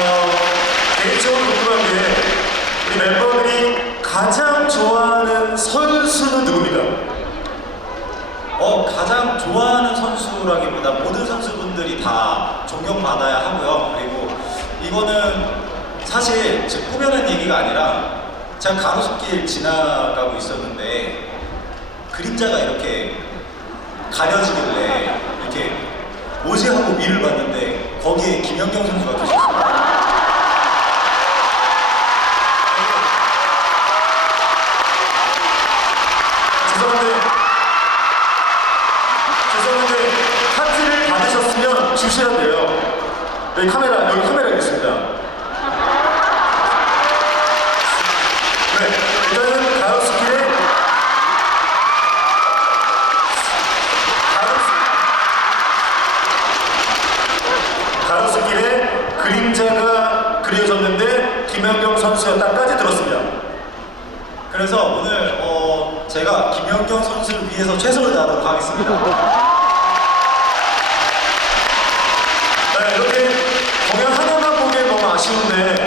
어, 개인적으로 궁금한 게 우리 멤버들이 가장 좋아하는 선수는 누굽니까? 어, 가장 좋아하는 선수라기보다 모든 선수분들이 다 존경받아야 하고요. 그리고 이거는 사실 제 꾸며낸 얘기가 아니라 제가 가로수길 지나가고 있었는데 그림자가 이렇게 가려지길래 이렇게 뭐지 하고 위를 봤는데 거기에 김연경 선수가 계셨어요. 죄송한데 하트를 받으셨으면 주셔야 돼요. 여기 카메라 여기 카메라 있습니다. 네, 일단은 가로수 가로수길에 그림자가 그려졌는데 김연경 선수였다까지 들었습니다. 그래서 오늘 어, 제가 김연경 선수를 위해서 최선을 다하도록 하겠습니다. 네, 이렇게 공연 하나만 보기엔 너무 아쉬운데